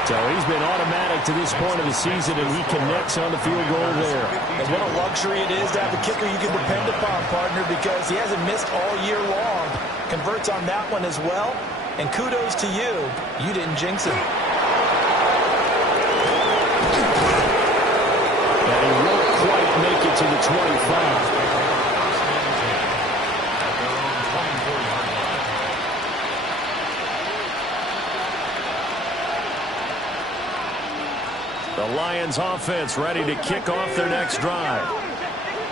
So he's been automatic to this point of the season, and he connects on the field goal there. And what a luxury it is to have a kicker you can depend upon, partner, because he hasn't missed all year long. Converts on that one as well. And kudos to you. You didn't jinx him. And he won't quite make it to the 25. The Lions offense ready to kick off their next drive.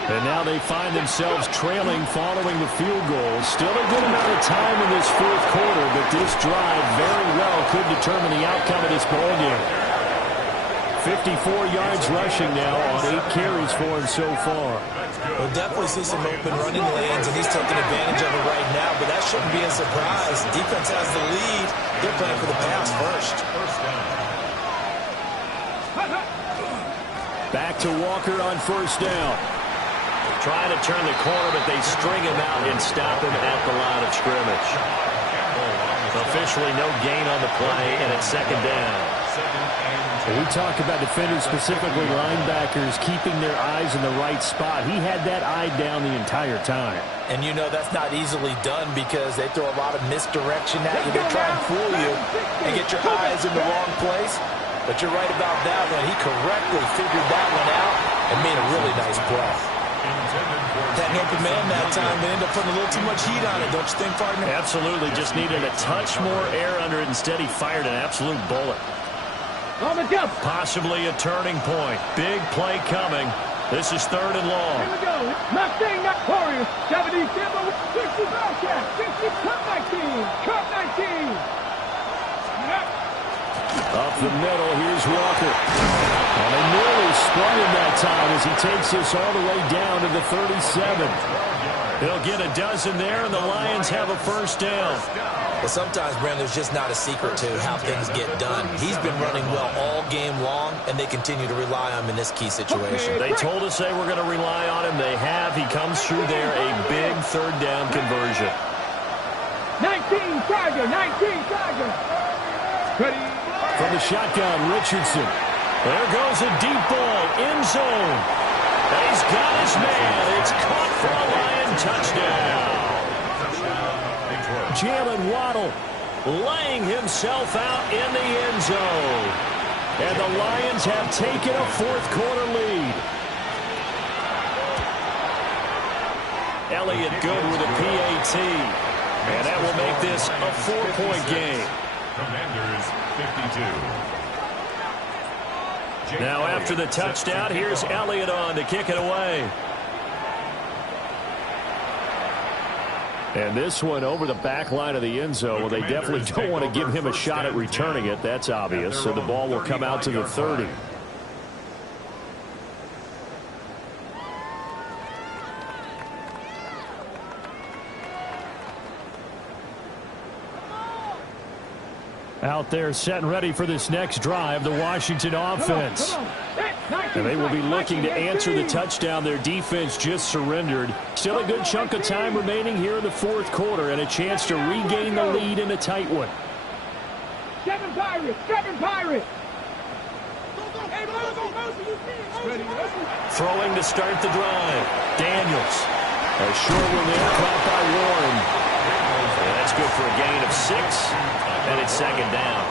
And now they find themselves trailing following the field goal. Still a good amount of time in this fourth quarter, but this drive very well could determine the outcome of this ballgame. 54 yards rushing now on 8 carries for him so far. We'll definitely see some open running lanes, and he's taking advantage of it right now, but that shouldn't be a surprise. Defense has the lead. They're playing for the pass first. Back to Walker on first down. Trying to turn the corner, but they string him out and stop him at the line of scrimmage. Officially no gain on the play, and it's second down. We talk about defenders, specifically linebackers, keeping their eyes in the right spot. He had that eye down the entire time. And you know that's not easily done because they throw a lot of misdirection at you. They try and fool you and get your eyes in the wrong place. But you're right about that one. He correctly figured that one out and made a really nice play. That open man that time, they ended up putting a little too much heat on it, don't you think, partner? Absolutely. Just needed a touch more air under it. Instead, he fired an absolute bullet. On the jump. Possibly a turning point. Big play coming. This is third and long. Here we go. Nothing, not Warriors. 70, 60 Bobcat. 60, Cup 19. Cup 19. Up the middle, here's Walker. And they nearly sprung him that time as he takes this all the way down to the 37. He'll get a dozen there, and the Lions have a first down. Well, sometimes, Brandon, there's just not a secret to how things get done. He's been running well all game long, and they continue to rely on him in this key situation. They told us they were going to rely on him. They have. He comes through there, a big third down conversion. 19 Tiger, 19 Tiger. Ready? From the shotgun, Richardson. There goes a deep ball, end zone. And he's got his man. It's caught for a Lion touchdown. Jalen Waddle laying himself out in the end zone. And the Lions have taken a fourth-quarter lead. Elliott good with a PAT. And that will make this a 4-point game. Commanders 52. Now after the touchdown, here's Elliott on to kick it away. And this one over the back line of the end zone. Well, they definitely don't want to give him a shot at returning it. That's obvious. So the ball will come out to the 30. Out there set and ready for this next drive, the Washington offense. And they will be looking to answer the touchdown. Their defense just surrendered. Still a good chunk of time remaining here in the fourth quarter and a chance to regain the lead in a tight one. 7 Pirates, 7 Pirates. Throwing to start the drive. Daniels. A short one there, caught by Warren. And that's good for a gain of 6. And it's second down.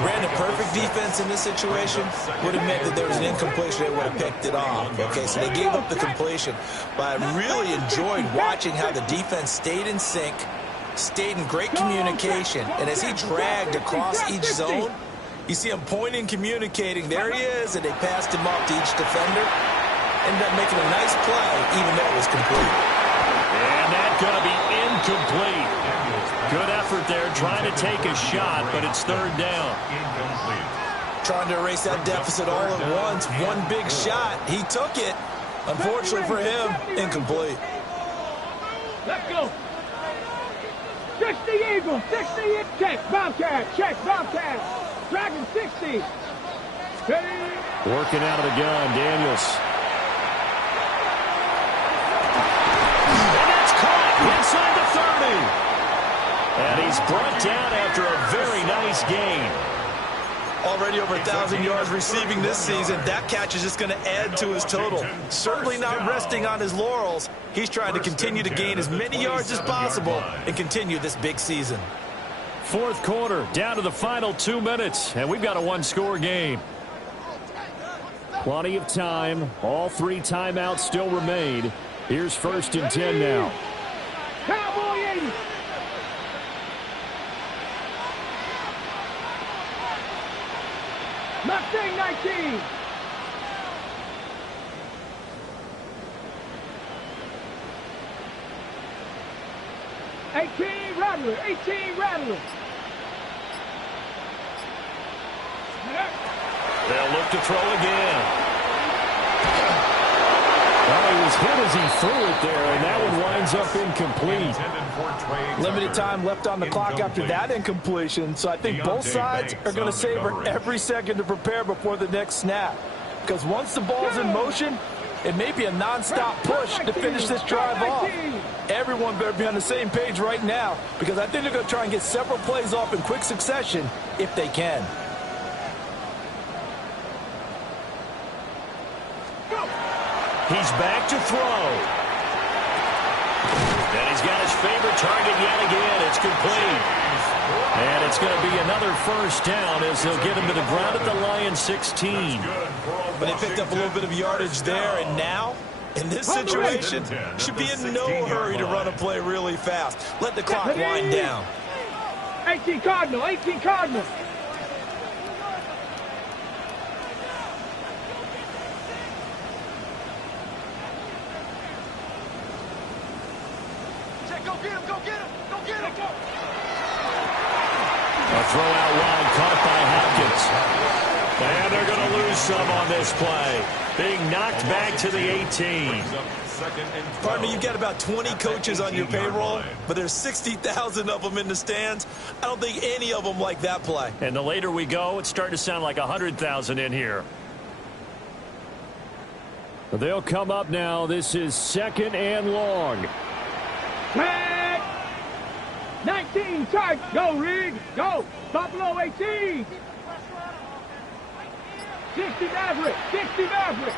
Brandon, perfect defense in this situation would have meant that there was an incompletion. They would have picked it off. Okay, so they gave up the completion. But I really enjoyed watching how the defense stayed in sync, stayed in great communication. And as he dragged across each zone, you see him pointing, communicating. There he is, and they passed him off to each defender. Ended up making a nice play, even though it was complete. And that's going to be incomplete. Good effort there, trying to take a shot, but it's third down. Trying to erase that deficit all at once. One big shot. He took it. Unfortunately for him, incomplete. Let's go. 60 Eagles, 60 check, Bobcat, check, Bobcat. Dragon 60. Working out of the gun, Daniels. And that's caught inside the 30. And he's brought down after a very nice gain. Already over 1,000 yards receiving this season. That catch is just going to add to his total. Certainly not resting on his laurels. He's trying to continue to gain as many yards as possible and continue this big season. Fourth quarter, down to the final 2 minutes, and we've got a one-score game. Plenty of time. All 3 timeouts still remain. Here's 1st and 10 now. Cowboy 80. Mustang 19. Rattler, 18 Rattler. They'll look to throw again. Well, he was hit as he threw it there, and that one winds up incomplete. Limited time left on the clock after that incompletion, so I think both sides are going to savor every second to prepare before the next snap. Because once the ball's in motion, it may be a non-stop push to finish this drive off. Everyone better be on the same page right now, because I think they're going to try and get several plays off in quick succession if they can. He's back to throw. And he's got his favorite target yet again. It's complete. And it's going to be another first down as they'll get him to the ground at the Lions 16. But they picked up a little bit of yardage there, and now, in this situation, should be in no hurry to run a play really fast. Let the clock wind down. 18 Cardinal, 18 Cardinal. Go get him, go get him, go get him. A throw out wide, caught by Hopkins. And they're going to lose some on this play. Being knocked back to the 18. Partner, you've got about 20 coaches on your payroll, but there's 60,000 of them in the stands. I don't think any of them like that play. And the later we go, it's starting to sound like 100,000 in here. They'll come up now. This is 2nd and long. Tag. 19, charge. Go, Rig. Go. Buffalo 18. 60 Maverick. 60 Maverick.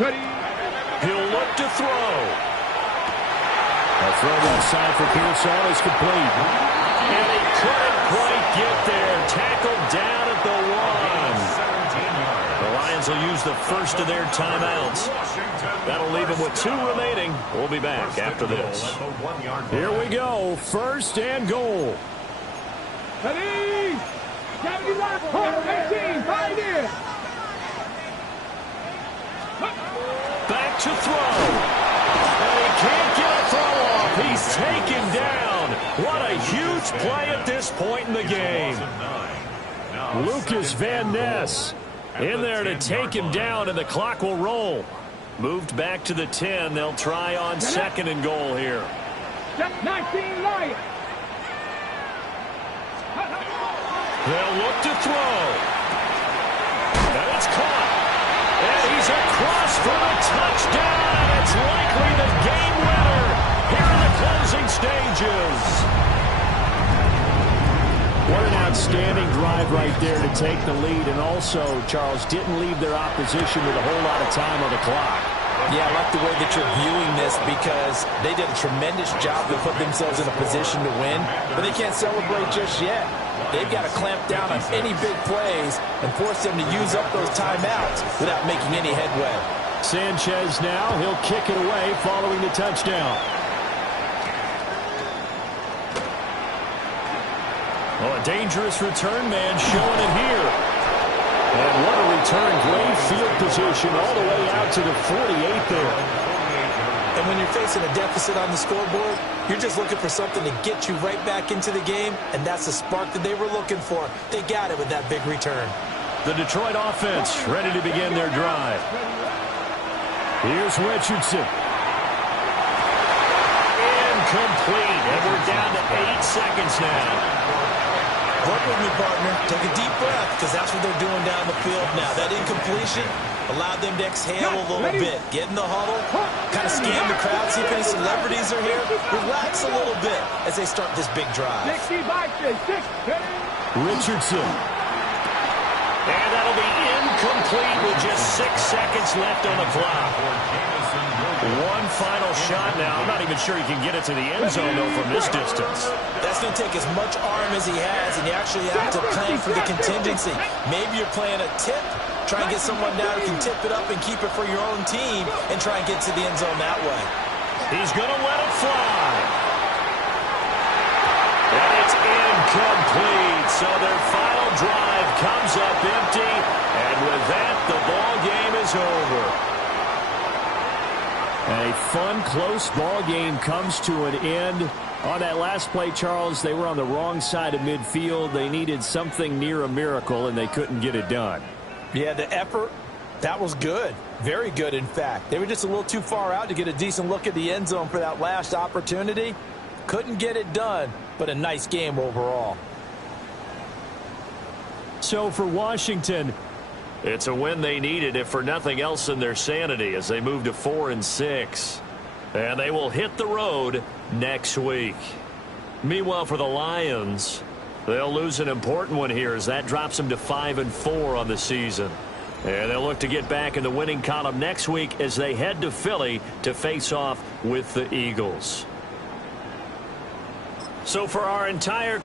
Ready. He'll look to throw. A throw inside for Pearsall is complete. And he couldn't quite get there. Tackled down at the 1. The Lions will use the first of their timeouts. That'll leave them with 2 remaining. We'll be back after this. Here we go. 1st and goal. Ready. 71, 18, Pioneer. Back to throw. And he can't get a throw off. He's taken down. What a huge play at this point in the game. Lucas Van Ness In there to take him down, and the clock will roll. Moved back to the 10. They'll try on 2nd and goal here. 19 Lions. They'll look to throw. And it's caught. And he's across for the touchdown, and it's likely the game winner here in the closing stages. What an outstanding drive right there to take the lead. And also, Charles, didn't leave their opposition with a whole lot of time on the clock. Yeah, I like the way that you're viewing this because they did a tremendous job to put themselves in a position to win, but they can't celebrate just yet. They've got to clamp down on any big plays and force them to use up those timeouts without making any headway. Sanchez now, he'll kick it away following the touchdown. Well, a dangerous return man showing it here. And what a return. Great field position all the way out to the 48 there. And when you're facing a deficit on the scoreboard, you're just looking for something to get you right back into the game, and that's the spark that they were looking for. They got it with that big return. The Detroit offense ready to begin their drive. Here's Richardson. Incomplete, and we're down to 8 seconds now. Work with me, partner. Take a deep breath, because that's what they're doing down the field now. That incompletion allowed them to exhale a little bit. Get in the huddle, kind of scan the crowd, see if any celebrities are here. Relax a little bit as they start this big drive. Richardson. And that'll be incomplete with just 6 seconds left on the clock. One final shot now. I'm not even sure he can get it to the end zone, though, from this distance. That's going to take as much arm as he has, and you actually have to plan for the contingency. Maybe you're playing a tip, try and get someone down who can tip it up and keep it for your own team and try and get to the end zone that way. He's going to let it fly. And it's incomplete. So their final drive comes up empty. And with that, the ball game is over. A fun, close ball game comes to an end. On that last play, Charles, they were on the wrong side of midfield. They needed something near a miracle, and they couldn't get it done. Yeah, the effort, that was good. Very good, in fact. They were just a little too far out to get a decent look at the end zone for that last opportunity. Couldn't get it done, but a nice game overall. So for Washington, it's a win they needed, if for nothing else in their sanity, as they move to 4-6. And they will hit the road next week. Meanwhile, for the Lions, they'll lose an important one here, as that drops them to 5-4 on the season. And they'll look to get back in the winning column next week as they head to Philly to face off with the Eagles. So for our entire